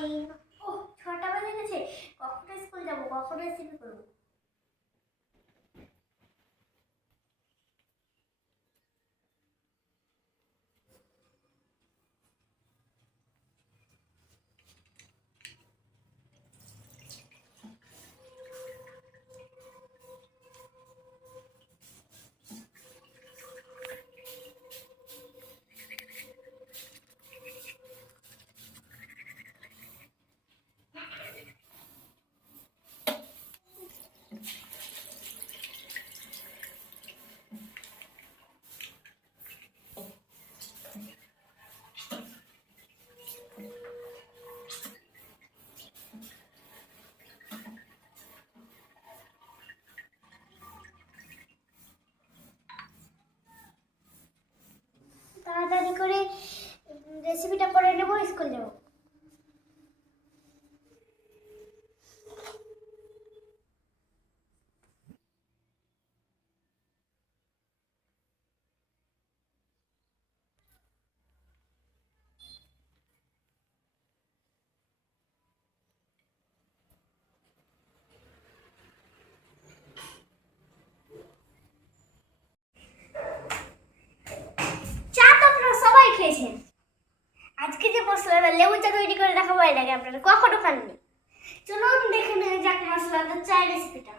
Morning. ও 6টা বেজে গেছে, কখন স্কুল যাব, কখন রেসিপি করব? তাড়াতাড়ি করে রেসিপিটা করে নেব, স্কুল যাব। খেয়েছেন, আজকে যে মশলাটা লেবু চা তৈরি করে দেখাবো, এটাকে আপনারা কখনো খাননি। চলুন দেখে নেওয়া যাক মশলাদার চায়ের রেসিপিটা।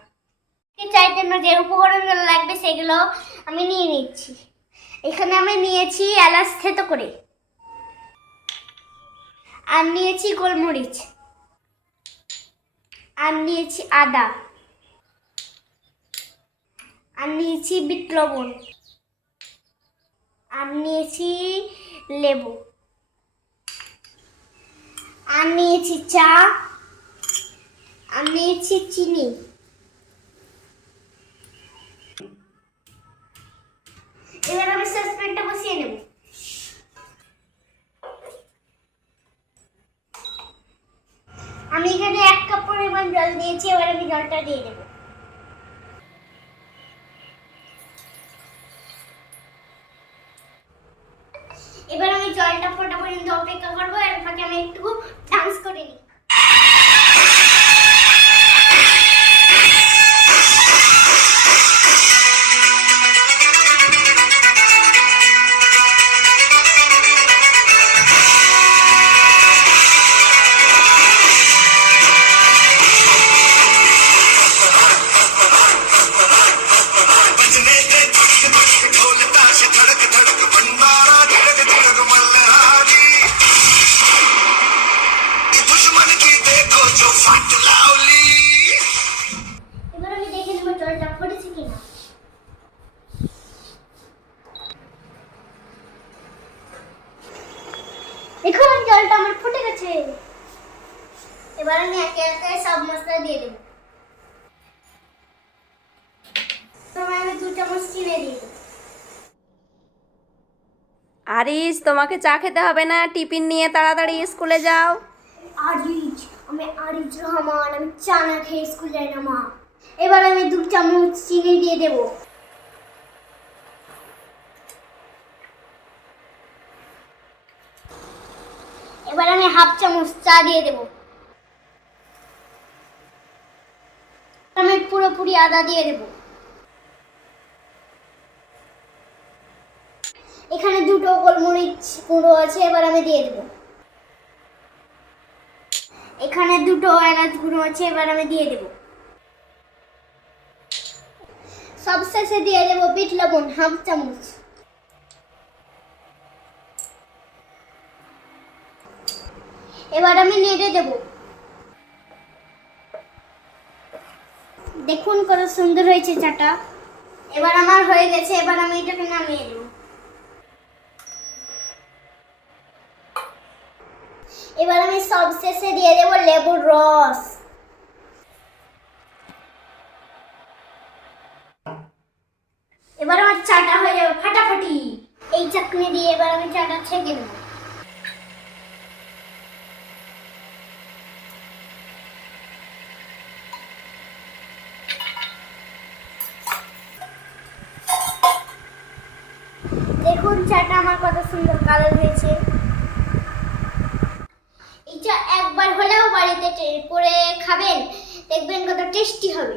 এই চায়ের জন্য যে উপকরণগুলো লাগবে সেগুলো আমি নিয়ে নিচ্ছি। এখানে আমি নিয়েছি এলাচ থেতো করে, আর নিয়েছি গোলমরিচ, আর নিয়েছি আদা, আর নিয়েছি বিট লবণ, আর নিয়েছি লেবু, আর নিয়েছি চা, আর নিয়েছি চিনি। এবার আমি সসপ্যানটা বসিয়ে নেব। আমি এখানে 1 কাপ পরিমাণ জল দিয়েছি, এবার আমি জলটা দিয়ে দেব। এবার আমি জলটা ফোটা পর্যন্ত অপেক্ষা করবো, এর ফাঁকে আমি একটু ডান্স করে নিই। এবার আমি দেখে নেব জলটা ফুটেছে কিনা। দেখুন জলটা আমার ফুটে গেছে। এবার আমি একে একে সব মশলা দিয়ে দেব। প্রথমে আমি 2 চামচ চিনি দিয়ে দেব। আরিজ, তোমাকে চা খেতে হবে না, টিফিন নিয়ে তাড়াতাড়ি স্কুলে যাও। আরিজ, আমি আরিজ রহমান, আমি চা না খেয়ে স্কুল যাই না মা। এবার আমি 2 চামচ চিনি দিয়ে দেব। এবার আমি 1/2 চামচ চা দিয়ে দেব। আমি পুরোপুরি আদা দিয়ে দেব। এখানে 2টো গোলমরিচ গুঁড়ো আছে, এবার আমি দিয়ে দেব। এখানে 2টো এলাচ গুঁড়ো আছে, এবার আমি দিয়ে দেব। সবশেষে দিয়ে দেব বিট লবণ 1/2 চামচ। এবার আমি নেড়ে দেব। দেখুন কত সুন্দর হয়েছে চাটা। এবার আমার হয়ে গেছে, এবার আমি এটাকে নামিয়ে দেব। এবার আমি সবশেষে দিয়ে দেব লেবুর রস। এবার আমার চাটা হয়ে যাবে ফাটাফাটি। এই চাটনি দিয়ে এবার আমি চাটা ছেঁকে নেব। দেখুন চাটা আমার কত সুন্দর কালার হয়েছে। এটা একবার হলেও বাড়িতে করে খাবেন, দেখবেন কত টেস্টি হবে।